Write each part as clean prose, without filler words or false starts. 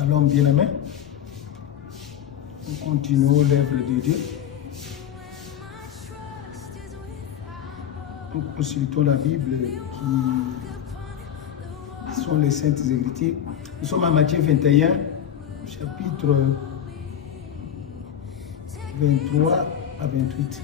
Shalom bien-aimés. Nous continuons l'œuvre de Dieu. Nous consultons la Bible qui sont les Saintes Écritures. Nous sommes à Matthieu 21, chapitre 23 à 28.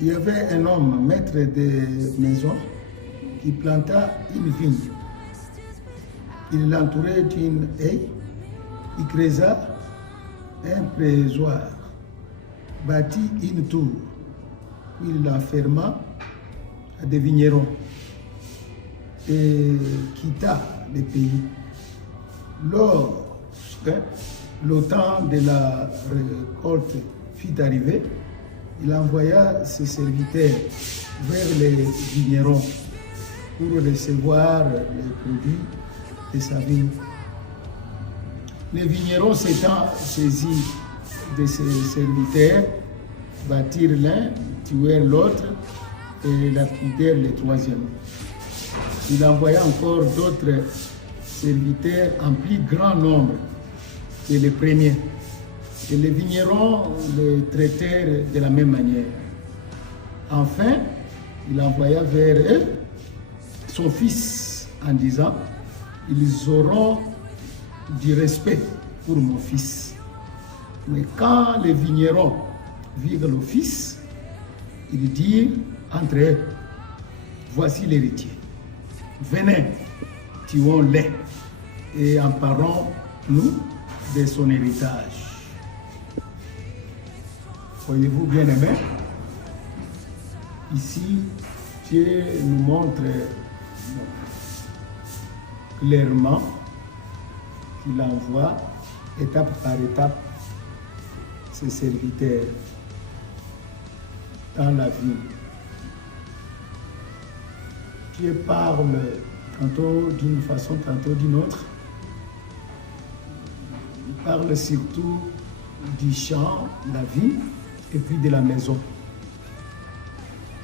Il y avait un homme, maître de maison, qui planta une vigne. Il l'entourait d'une haie, il creusa un présoir, bâtit une tour, puis il l'enferma à des vignerons et quitta le pays. Lorsque le temps de la récolte fut arrivé, il envoya ses serviteurs vers les vignerons pour recevoir les produits de sa vigne. Les vignerons s'étant saisis de ses serviteurs, battirent l'un, tuèrent l'autre et lapidèrent le troisième. Il envoya encore d'autres serviteurs en plus grand nombre que les premiers. Et les vignerons le traitèrent de la même manière. Enfin, il envoya vers eux son fils en disant: ils auront du respect pour mon fils. Mais quand les vignerons virent le fils, ils dirent entre eux: voici l'héritier. Venez, tuons-le et emparons-nous de son héritage. Voyez-vous, bien-aimés, ici, Dieu nous montre clairement qu'il envoie étape par étape ses serviteurs dans la vie. Dieu parle tantôt d'une façon, tantôt d'une autre. Il parle surtout du champ, la vie, et puis de la maison.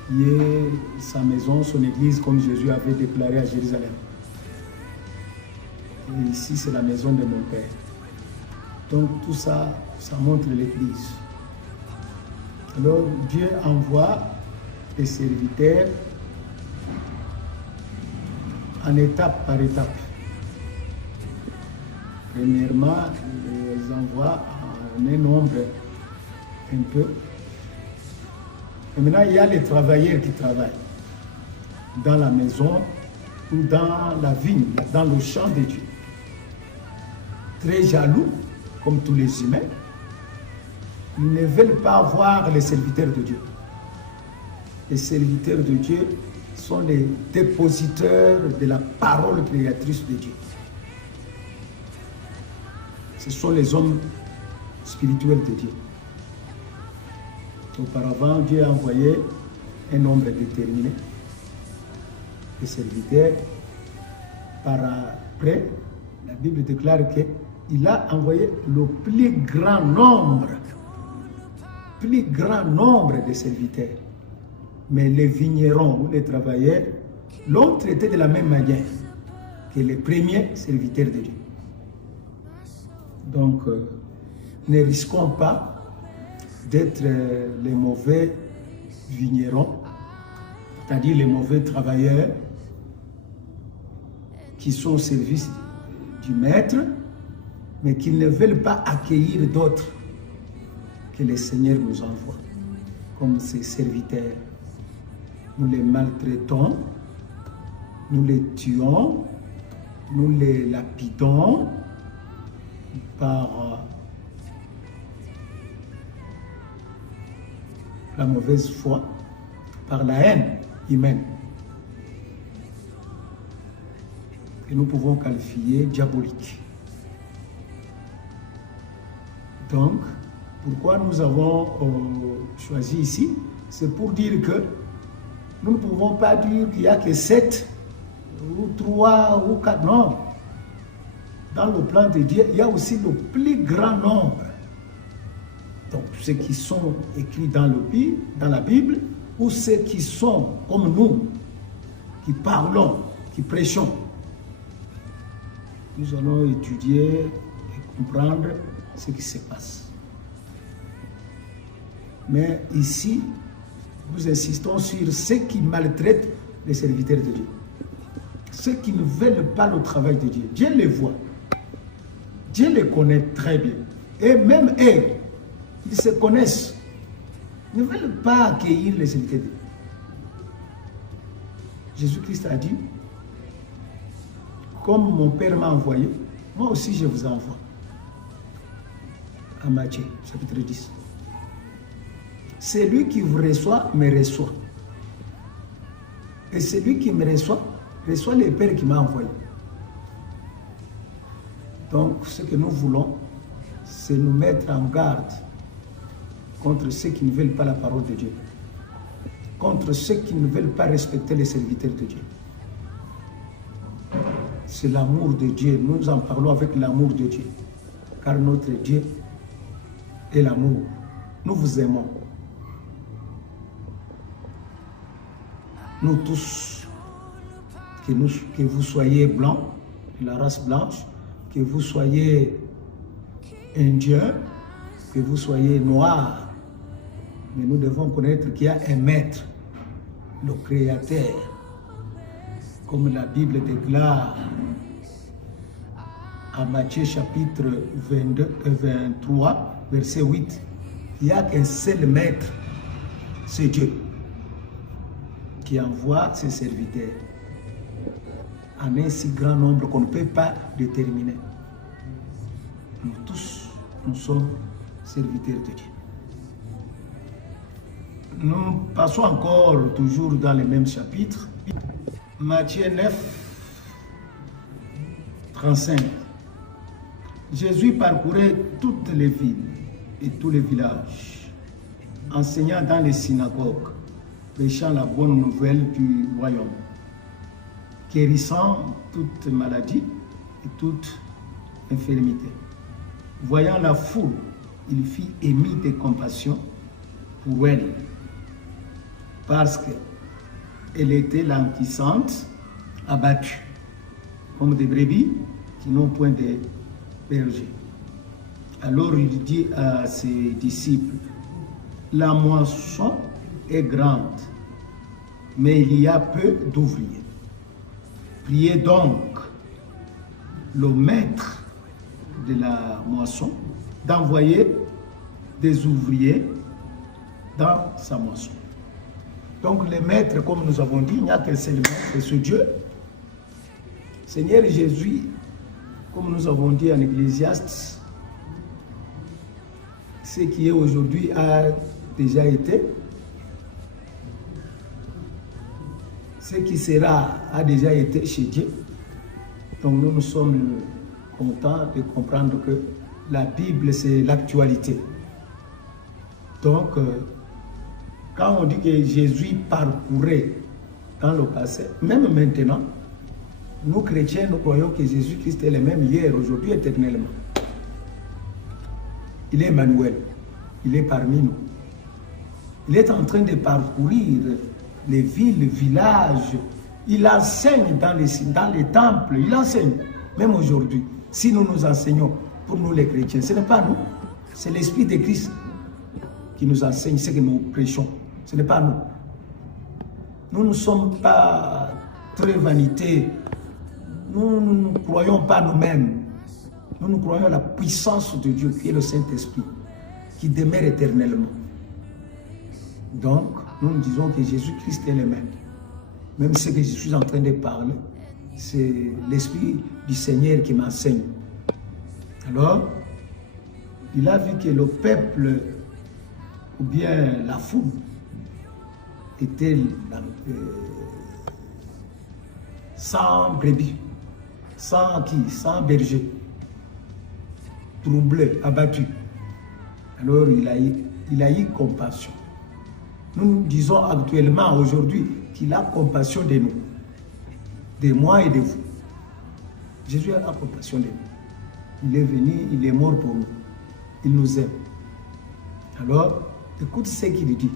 Qui est sa maison, son église, comme Jésus avait déclaré à Jérusalem. Et ici, c'est la maison de mon Père. Donc tout ça, ça montre l'église. Alors Dieu envoie les serviteurs en étape par étape. Premièrement, il les envoie en un nombre un peu. Et maintenant, il y a les travailleurs qui travaillent dans la maison ou dans la vigne, dans le champ de Dieu. Très jaloux, comme tous les humains, ils ne veulent pas voir les serviteurs de Dieu. Les serviteurs de Dieu sont les dépositeurs de la parole créatrice de Dieu. Ce sont les hommes spirituels de Dieu. Auparavant, Dieu a envoyé un nombre déterminé de serviteurs. Par après, la Bible déclare qu'il a envoyé le plus grand nombre de serviteurs. Mais les vignerons ou les travailleurs l'ont traité de la même manière que les premiers serviteurs de Dieu. Donc, ne risquons pas d'être les mauvais vignerons, c'est-à-dire les mauvais travailleurs qui sont au service du maître, mais qui ne veulent pas accueillir d'autres que le Seigneur nous envoie, comme ses serviteurs. Nous les maltraitons, nous les tuons, nous les lapidons par la mauvaise foi, par la haine humaine. Et nous pouvons qualifier diabolique. Donc, pourquoi nous avons choisi ici? C'est pour dire que nous ne pouvons pas dire qu'il n'y a que 7 ou 3 ou 4, non. Dans le plan de Dieu, il y a aussi le plus grand nombre. Donc ceux qui sont écrits dans la Bible, ou ceux qui sont comme nous, qui parlons, qui prêchons. Nous allons étudier et comprendre ce qui se passe. Mais ici, nous insistons sur ceux qui maltraitent les serviteurs de Dieu. Ceux qui ne veulent pas le travail de Dieu. Dieu les voit. Dieu les connaît très bien. Et même eux, ils se connaissent. Ils ne veulent pas accueillir les serviteurs de Dieu. Jésus-Christ a dit, comme mon Père m'a envoyé, moi aussi je vous envoie. À Matthieu, chapitre 10. Celui qui vous reçoit, me reçoit. Et celui qui me reçoit le Père qui m'a envoyé. Donc, ce que nous voulons, c'est nous mettre en garde contre ceux qui ne veulent pas la parole de Dieu, contre ceux qui ne veulent pas respecter les serviteurs de Dieu. C'est l'amour de Dieu. Nous en parlons avec l'amour de Dieu. Car notre Dieu est l'amour. Nous vous aimons. Nous tous, que vous soyez blancs, de la race blanche, que vous soyez indiens, que vous soyez noirs, mais nous devons connaître qu'il y a un maître, le Créateur, comme la Bible déclare à Matthieu chapitre 23, verset 8, il n'y a qu'un seul maître, c'est Dieu, qui envoie ses serviteurs en un si grand nombre qu'on ne peut pas déterminer. Nous tous, nous sommes serviteurs de Dieu. Nous passons encore toujours dans les mêmes chapitres. Matthieu 9, 35. Jésus parcourait toutes les villes et tous les villages, enseignant dans les synagogues, prêchant la bonne nouvelle du royaume, guérissant toute maladie et toute infirmité. Voyant la foule, il fit émis de compassion pour elle, parce qu'elle était languissante, abattue, comme des brebis qui n'ont point de berger. Alors il dit à ses disciples, la moisson est grande, mais il y a peu d'ouvriers. Priez donc le maître de la moisson d'envoyer des ouvriers dans sa moisson. Donc les maîtres, comme nous avons dit, il n'y a qu'un seul maître, c'est ce Dieu. Seigneur Jésus, comme nous avons dit en Ecclésiaste, ce qui est aujourd'hui a déjà été. Ce qui sera a déjà été chez Dieu. Donc nous sommes contents de comprendre que la Bible, c'est l'actualité. Donc, quand on dit que Jésus parcourait dans le passé, même maintenant, nous chrétiens, nous croyons que Jésus-Christ est le même hier, aujourd'hui, éternellement. Il est Emmanuel, il est parmi nous. Il est en train de parcourir les villes, les villages. Il enseigne dans les temples, il enseigne, même aujourd'hui. Si nous nous enseignons, pour nous les chrétiens, ce n'est pas nous, c'est l'Esprit de Christ qui nous enseigne ce que nous prêchons. Ce n'est pas nous. Nous ne sommes pas très vanité. Nous ne croyons pas nous-mêmes. Nous croyons à la puissance de Dieu qui est le Saint-Esprit, qui demeure éternellement. Donc, nous disons que Jésus-Christ est le même. Même ce que je suis en train de parler, c'est l'Esprit du Seigneur qui m'enseigne. Alors, il a vu que le peuple, ou bien la foule, était sans brebis, sans qui, sans berger, troublé, abattu. Alors, il a eu compassion. Nous disons actuellement, aujourd'hui, qu'il a compassion de nous, de moi et de vous. Jésus a compassion de nous. Il est venu, il est mort pour nous. Il nous aime. Alors, écoute ce qu'il dit.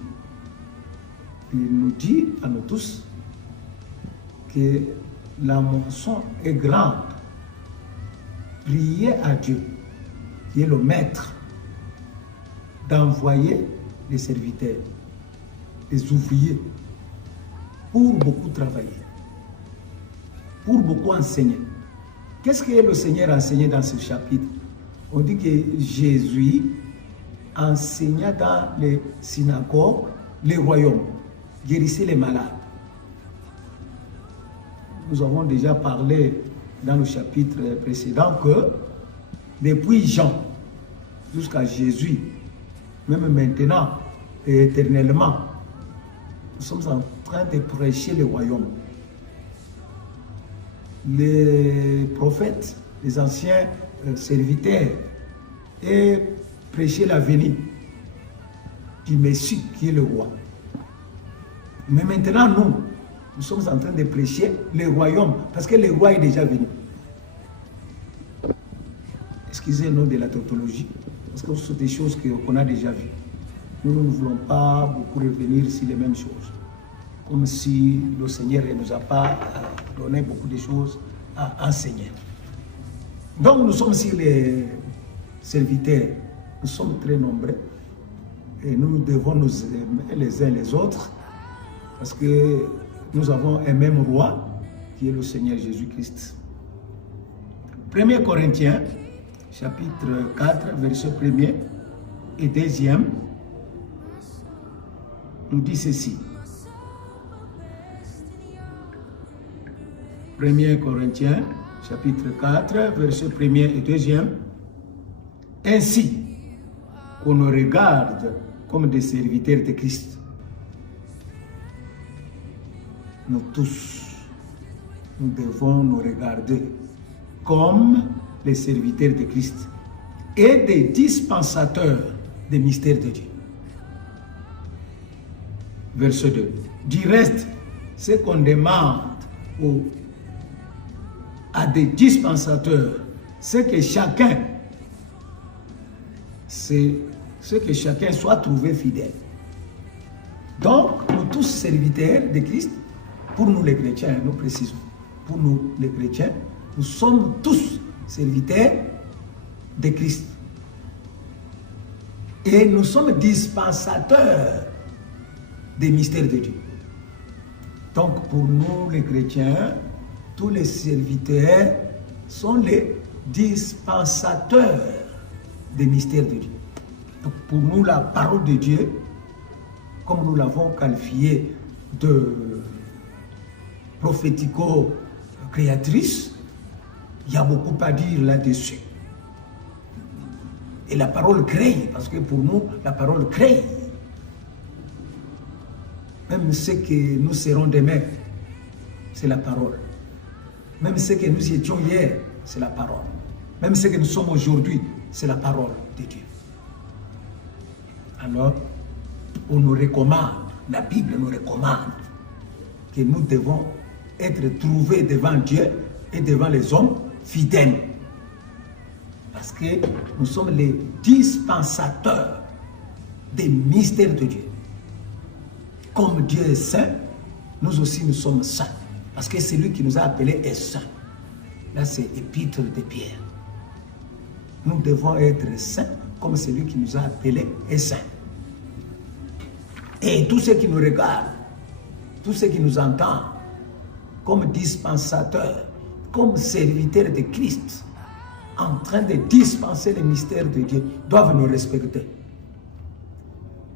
Il nous dit à nous tous que la moisson est grande. Priez à Dieu, qui est le maître, d'envoyer les serviteurs, les ouvriers, pour beaucoup travailler, pour beaucoup enseigner. Qu'est-ce que le Seigneur a enseigné dans ce chapitre? On dit que Jésus enseigna dans les synagogues, les royaumes, guérissait les malades. Nous avons déjà parlé dans le chapitre précédent que depuis Jean jusqu'à Jésus, même maintenant et éternellement, nous sommes en train de prêcher le royaume. Les prophètes, les anciens serviteurs, et prêcher la venue du Messie qui est le roi. Mais maintenant, nous sommes en train de prêcher le royaume parce que le roi est déjà venu. Excusez-nous de la tautologie parce que ce sont des choses qu'on a déjà vues. Nous ne voulons pas beaucoup revenir sur les mêmes choses. Comme si le Seigneur ne nous a pas donné beaucoup de choses à enseigner. Donc nous sommes sur les serviteurs. Nous sommes très nombreux et nous devons nous aimer les uns les autres parce que nous avons un même roi qui est le Seigneur Jésus-Christ. 1 Corinthiens, chapitre 4, verset 1er et 2e, nous dit ceci. 1 Corinthiens, chapitre 4, verset 1er et 2e. Ainsi qu'on nous regarde comme des serviteurs de Christ. Nous tous, nous devons nous regarder comme les serviteurs de Christ et des dispensateurs des mystères de Dieu. Verset 2. Du reste, ce qu'on demande à des dispensateurs, c'est que chacun soit trouvé fidèle. Donc, nous tous serviteurs de Christ, pour nous les chrétiens, nous précisons, pour nous les chrétiens, nous sommes tous serviteurs de Christ. Et nous sommes dispensateurs des mystères de Dieu. Donc, pour nous les chrétiens, tous les serviteurs sont les dispensateurs des mystères de Dieu. Donc pour nous, la parole de Dieu, comme nous l'avons qualifiée de prophético-créatrice, il y a beaucoup à dire là-dessus. Et la parole crée, parce que pour nous, la parole crée. Même ce que nous serons demain, c'est la parole. Même ce que nous étions hier, c'est la parole. Même ce que nous sommes aujourd'hui, c'est la parole de Dieu. Alors, on nous recommande, la Bible nous recommande que nous devons être trouvés devant Dieu et devant les hommes fidèles. Parce que nous sommes les dispensateurs des mystères de Dieu. Comme Dieu est saint, nous aussi nous sommes saints. Parce que celui qui nous a appelés est saint. Là, c'est Épître de Pierre. Nous devons être saints comme celui qui nous a appelés est saint. Et tous ceux qui nous regardent, tous ceux qui nous entendent, comme dispensateurs, comme serviteurs de Christ, en train de dispenser les mystères de Dieu, doivent nous respecter.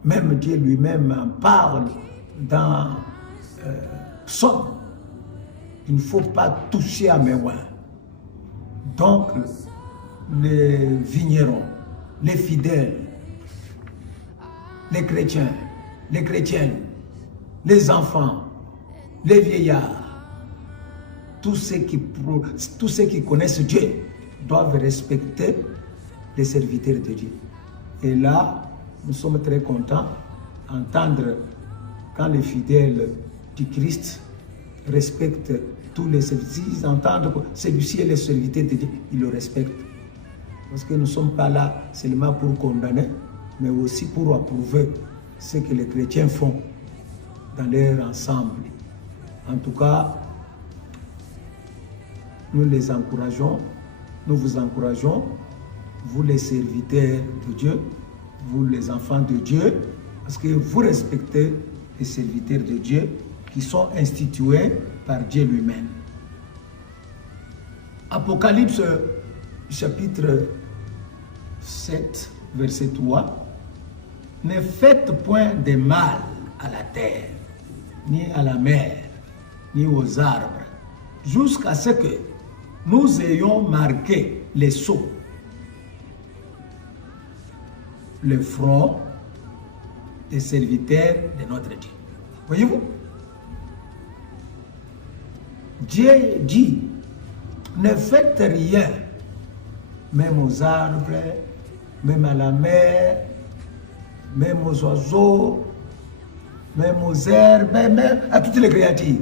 Même Dieu lui-même en parle dans Psaume. Il ne faut pas toucher à mes oins. Donc, les vignerons, les fidèles, les chrétiens, les chrétiennes, les enfants, les vieillards, tous ceux qui connaissent Dieu doivent respecter les serviteurs de Dieu. Et là, nous sommes très contents d'entendre quand les fidèles du Christ respectent tous les serviteurs. Ils entendent que celui-ci est le serviteur de Dieu, ils le respectent. Parce que nous ne sommes pas là seulement pour condamner, mais aussi pour approuver ce que les chrétiens font dans leur ensemble. En tout cas, nous les encourageons, nous vous encourageons, vous les serviteurs de Dieu, vous les enfants de Dieu, parce que vous respectez les serviteurs de Dieu qui sont institués par Dieu lui-même. Apocalypse chapitre 7, verset 3. Ne faites point de mal à la terre, ni à la mer, ni aux arbres, jusqu'à ce que nous ayons marqué les sceaux, le front des serviteurs de notre Dieu. Voyez-vous? Dieu dit, ne faites rien, même aux arbres, même à la mer, même aux oiseaux, même aux herbes, même à toutes les créatures,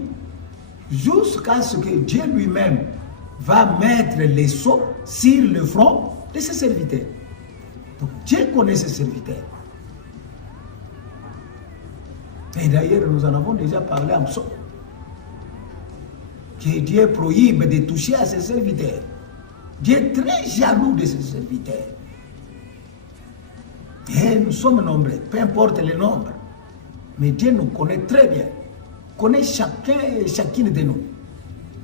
jusqu'à ce que Dieu lui-même va mettre les sceaux sur le front de ses serviteurs. Donc Dieu connaît ses serviteurs. Et d'ailleurs, nous en avons déjà parlé en psaume. Que Dieu prohibe de toucher à ses serviteurs. Dieu est très jaloux de ses serviteurs. Et nous sommes nombreux, peu importe le nombre. Mais Dieu nous connaît très bien. Connaît chacun et chacune de nous.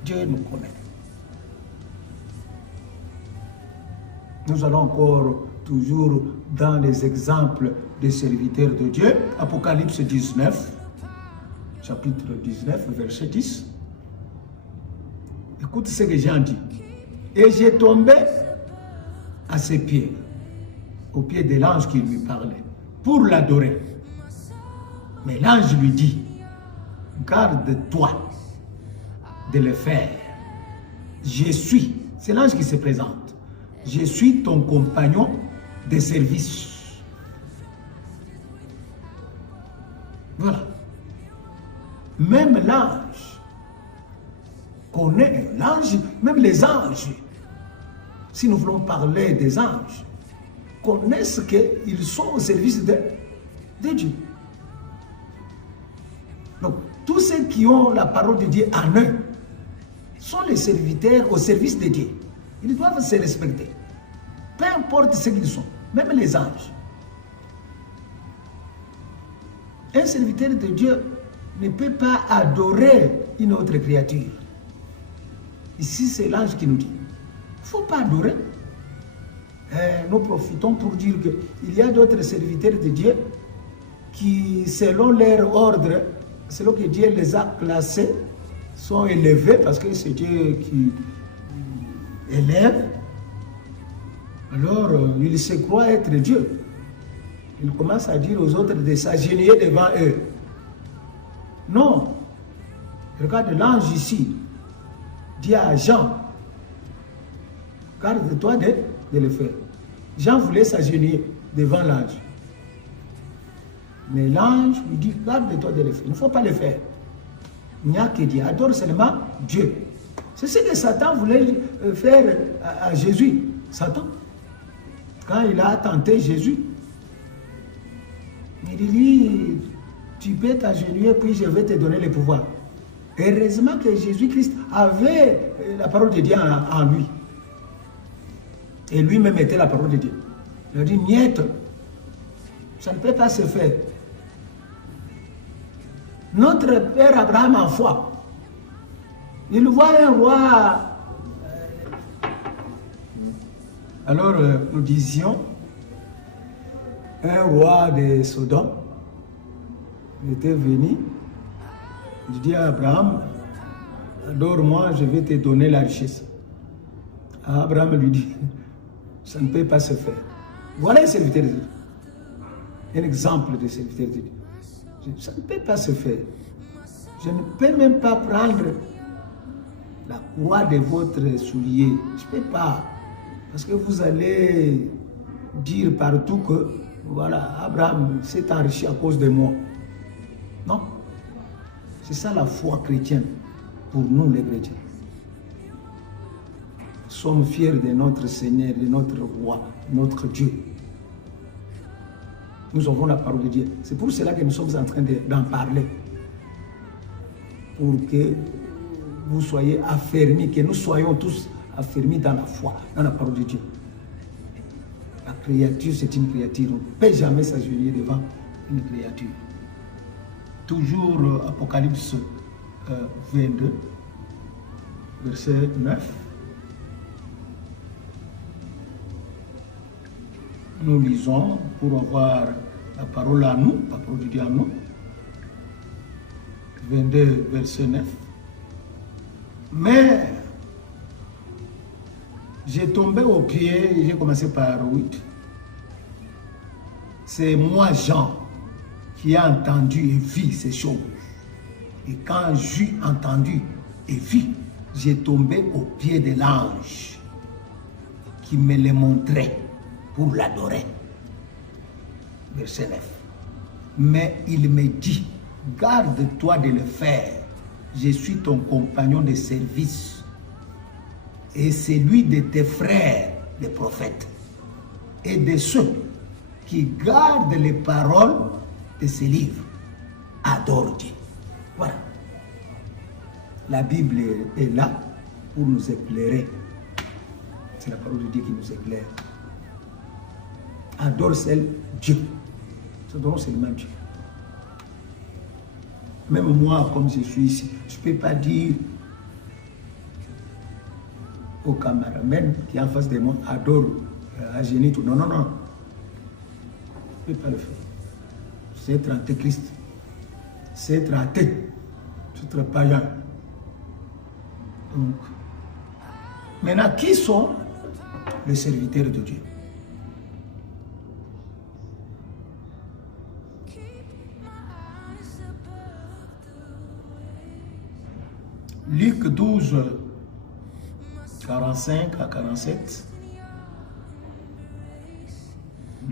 Dieu nous connaît. Nous allons encore toujours dans les exemples des serviteurs de Dieu. Apocalypse 19, chapitre 19, verset 10. Écoute ce que Jean dit. Et j'ai tombé à ses pieds, aux pieds de l'ange qui lui parlait, pour l'adorer. Mais l'ange lui dit, garde-toi de le faire. Je suis, c'est l'ange qui se présente, je suis ton compagnon de service. Voilà. Même l'ange connaît, l'ange, même les anges, si nous voulons parler des anges, connaissent qu'ils sont au service de Dieu. Donc, tous ceux qui ont la parole de Dieu en eux sont les serviteurs au service de Dieu. Ils doivent se respecter. Peu importe ce qu'ils sont, même les anges. Un serviteur de Dieu ne peut pas adorer une autre créature. Ici, c'est l'ange qui nous dit. Il ne faut pas adorer. Nous profitons pour dire qu'il y a d'autres serviteurs de Dieu qui, selon leur ordre, selon que Dieu les a classés, sont élevés parce que c'est Dieu qui élève. Alors, ils se croient être Dieu. Ils commencent à dire aux autres de s'agenouiller devant eux. Non. Regarde l'ange ici. Dit à Jean, garde-toi de le faire. Jean voulait s'agenouiller devant l'ange. Mais l'ange lui dit, garde-toi de le faire. Il ne faut pas le faire. Il n'y a que Dieu. Adore seulement Dieu. C'est ce que Satan voulait faire à Jésus. Satan, quand il a tenté Jésus, il dit, tu peux t'agenouiller, puis je vais te donner le pouvoir. Heureusement que Jésus-Christ avait la parole de Dieu en lui. Et lui-même était la parole de Dieu. Il a dit, niette, ça ne peut pas se faire. Notre père Abraham en foi, il voit un roi. Alors nous disions, un roi de Sodome était venu. Il dit à Abraham, adore-moi, je vais te donner la richesse. Abraham lui dit, ça ne peut pas se faire. Voilà un serviteur de Dieu. Un exemple de serviteur de Dieu. Ça ne peut pas se faire. Je ne peux même pas prendre la croix de votre soulier. Je ne peux pas. Parce que vous allez dire partout que, voilà, Abraham s'est enrichi à cause de moi. Non. C'est ça la foi chrétienne pour nous les chrétiens. Nous sommes fiers de notre Seigneur, de notre roi, notre Dieu. Nous avons la parole de Dieu. C'est pour cela que nous sommes en train d'en parler. Pour que vous soyez affermis, que nous soyons tous affermis dans la foi, dans la parole de Dieu. La créature, c'est une créature. On ne peut jamais s'agenouiller devant une créature. Toujours Apocalypse 22, verset 9. Nous lisons pour avoir la parole à nous, la parole de Dieu à nous. 22, verset 9. Mais j'ai tombé aux pieds, j'ai commencé par 8. C'est moi, Jean, qui ai entendu et vu ces choses. Et quand j'ai entendu et vu, j'ai tombé aux pieds de l'ange qui me les montrait pour l'adorer. Verset 9. Mais il me dit, garde-toi de le faire. Je suis ton compagnon de service et celui de tes frères, les prophètes, et de ceux qui gardent les paroles de ces livres. Adore Dieu. Voilà. La Bible est là pour nous éclairer. C'est la parole de Dieu qui nous éclaire. Adore seul Dieu. Adorons seulement Dieu. Même moi, comme je suis ici, je ne peux pas dire au caméraman qui est en face de moi, adore Agénito. Non, non, non. Je ne peux pas le faire. C'est être antéchrist. C'est être athée. C'est être païen. Donc, maintenant, qui sont les serviteurs de Dieu? Luc 12, 45 à 47.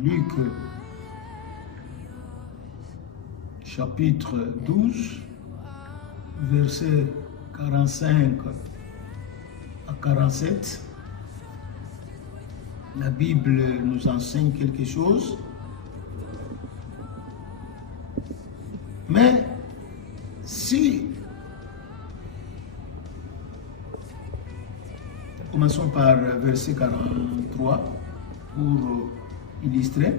Luc, chapitre 12, versets 45 à 47. La Bible nous enseigne quelque chose. Mais si commençons par verset 43 pour illustrer.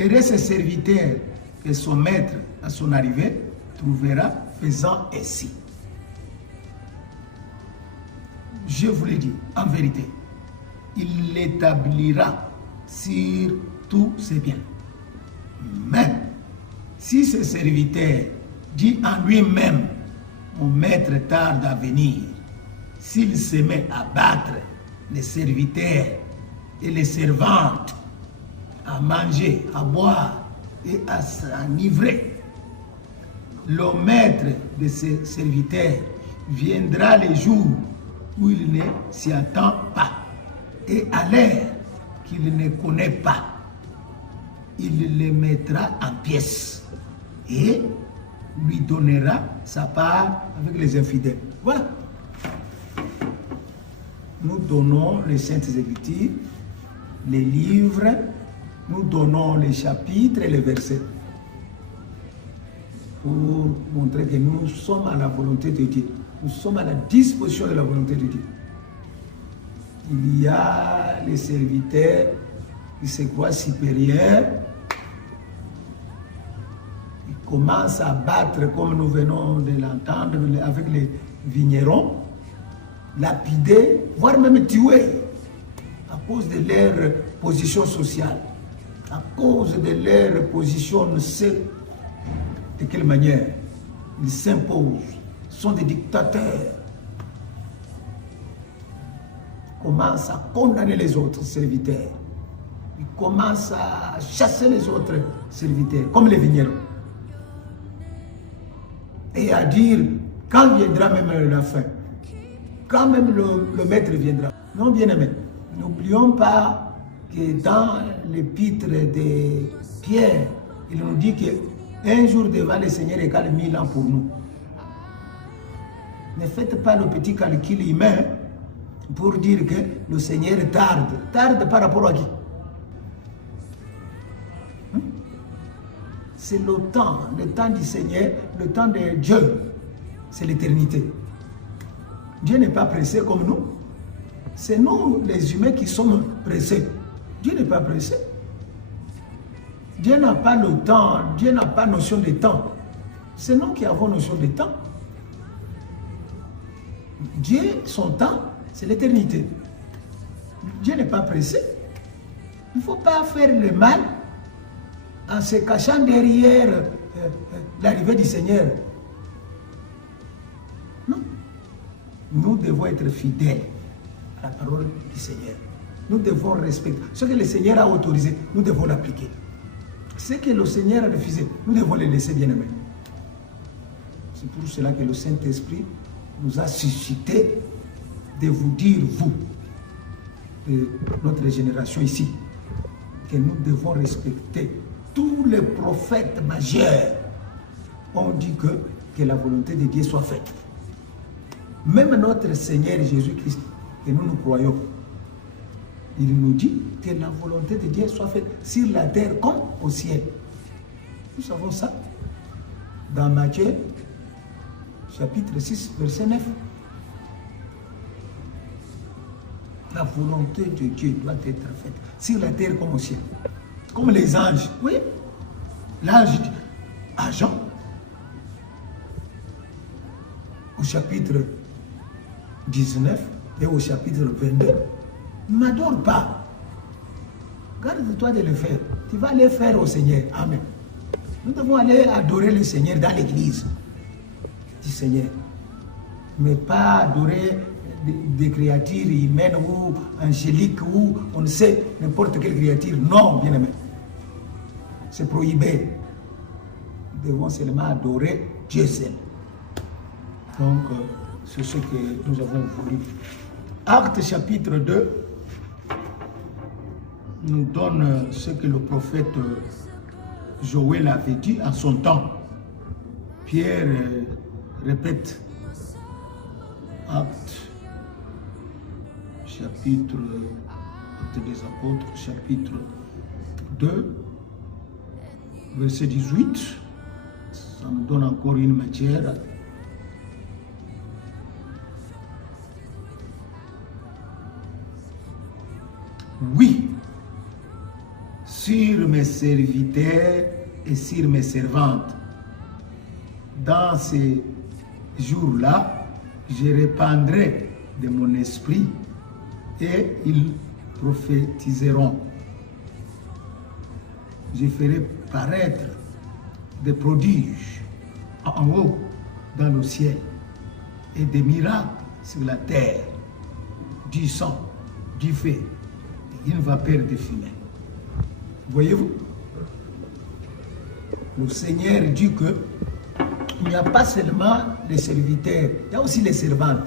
Heureux ce serviteur que son maître à son arrivée trouvera faisant ainsi. Je vous le dis, en vérité, il l'établira sur tous ses biens. Même si ce serviteur dit en lui-même, mon maître tarde à venir, s'il se met à battre les serviteurs et les servantes, à manger, à boire et à s'enivrer, le maître de ces serviteurs viendra les jours où il ne s'y attend pas et à l'heure qu'il ne connaît pas. Il les mettra en pièces et lui donnera sa part avec les infidèles. Voilà. Nous donnons les Saintes Écritures, les livres, nous donnons les chapitres et les versets pour montrer que nous sommes à la volonté de Dieu. Nous sommes à la disposition de la volonté de Dieu. Il y a les serviteurs qui se croient supérieurs. Ils commencent à battre, comme nous venons de l'entendre, avec les vignerons, lapider, voire même tuer, à cause de leur position sociale, à cause de leur position, on ne sait de quelle manière ils s'imposent, sont des dictateurs, ils commencent à condamner les autres serviteurs, ils commencent à chasser les autres serviteurs, comme les vignerons, et à dire, quand viendra même la fin, quand même le maître viendra. Non, bien-aimés, n'oublions pas que dans l'épître de Pierre, il nous dit qu'un jour devant le Seigneur égale 1000 ans pour nous. Ne faites pas le petit calcul humain pour dire que le Seigneur tarde. Tarde par rapport à qui? c'est le temps du Seigneur, le temps de Dieu, c'est l'éternité. Dieu n'est pas pressé comme nous. C'est nous, les humains, qui sommes pressés. Dieu n'est pas pressé. Dieu n'a pas le temps, Dieu n'a pas notion de temps. C'est nous qui avons notion de temps. Dieu, son temps, c'est l'éternité. Dieu n'est pas pressé. Il ne faut pas faire le mal en se cachant derrière l'arrivée du Seigneur. Non. Nous devons être fidèles à la parole du Seigneur. Nous devons respecter. Ce que le Seigneur a autorisé, nous devons l'appliquer. Ce que le Seigneur a refusé, nous devons le laisser bien aimé. C'est pour cela que le Saint-Esprit nous a suscité de vous dire, vous, de notre génération ici, que nous devons respecter. Tous les prophètes majeurs ont dit que la volonté de Dieu soit faite. Même notre Seigneur Jésus-Christ, que nous croyons, il nous dit que la volonté de Dieu soit faite sur la terre comme au ciel. Nous savons ça dans Matthieu, chapitre 6, verset 9. La volonté de Dieu doit être faite sur la terre comme au ciel. Comme les anges. Oui, l'ange à Jean, au chapitre 19 et au chapitre 22, ne m'adore pas. Garde-toi de le faire. Tu vas aller faire au Seigneur. Amen. Nous devons aller adorer le Seigneur dans l'église du Seigneur. Mais pas adorer des créatures humaines ou angéliques ou on ne sait n'importe quelle créature. Non, bien aimé. C'est prohibé. Nous devons seulement adorer Dieu seul. Donc, c'est ce que nous avons voulu. Actes chapitre 2 nous donne ce que le prophète Joël avait dit en son temps. Pierre répète. Actes chapitre des apôtres, chapitre 2, verset 18. Ça nous donne encore une matière. Oui, sur mes serviteurs et sur mes servantes, dans ces jours-là, je répandrai de mon esprit et ils prophétiseront. Je ferai paraître des prodiges en haut dans le ciel et des miracles sur la terre, du sang, du feu, une vapeur de fumée. Voyez-vous, le Seigneur dit que il n'y a pas seulement les serviteurs, il y a aussi les servantes.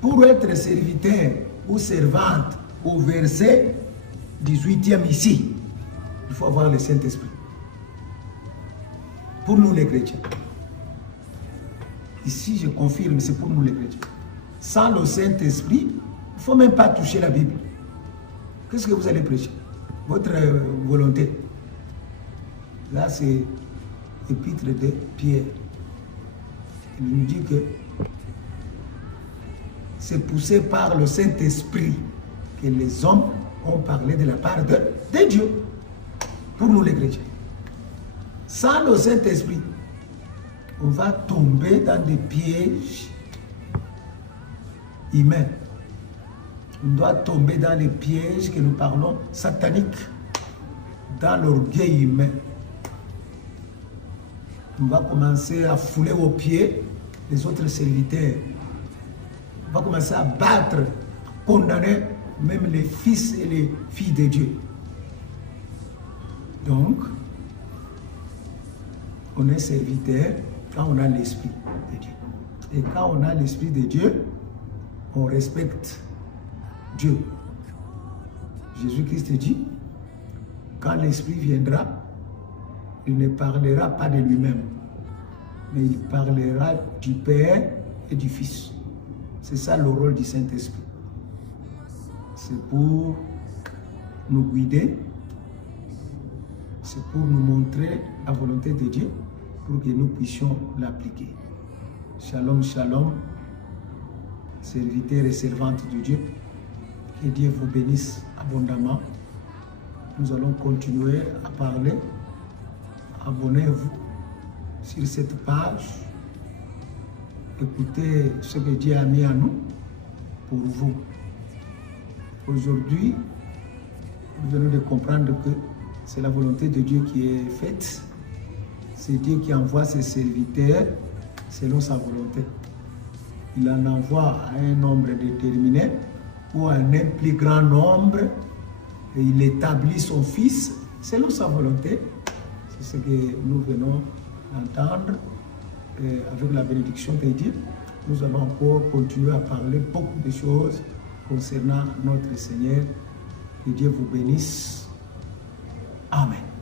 Pour être serviteur ou servante au verset 18e ici, il faut avoir le Saint-Esprit. Pour nous les chrétiens. Ici, je confirme, c'est pour nous les chrétiens. Sans le Saint-Esprit, il ne faut même pas toucher la Bible. Qu'est-ce que vous allez prêcher? Votre volonté. Là, c'est l'épître de Pierre. Il nous dit que c'est poussé par le Saint-Esprit que les hommes ont parlé de la part de Dieu. Pour nous les chrétiens. Sans le Saint-Esprit, on va tomber dans des pièges humains. On doit tomber dans les pièges que nous parlons sataniques, dans l'orgueil humain. On va commencer à fouler aux pieds les autres serviteurs. On va commencer à battre, condamner même les fils et les filles de Dieu. Donc, on est serviteur quand on a l'Esprit de Dieu. Et quand on a l'Esprit de Dieu, on respecte Dieu. Jésus-Christ dit, quand l'Esprit viendra, il ne parlera pas de lui-même, mais il parlera du Père et du Fils. C'est ça le rôle du Saint-Esprit. C'est pour nous guider, c'est pour nous montrer la volonté de Dieu, pour que nous puissions l'appliquer. Shalom, shalom, serviteurs et servantes de Dieu. Que Dieu vous bénisse abondamment. Nous allons continuer à parler. Abonnez-vous sur cette page. Écoutez ce que Dieu a mis à nous pour vous. Aujourd'hui, nous venons de comprendre que c'est la volonté de Dieu qui est faite. C'est Dieu qui envoie ses serviteurs selon sa volonté. Il en envoie à un nombre déterminé ou à un plus grand nombre et il établit son Fils selon sa volonté. C'est ce que nous venons d'entendre. Avec la bénédiction de Dieu, nous allons encore continuer à parler beaucoup de choses concernant notre Seigneur. Que Dieu vous bénisse. Amen.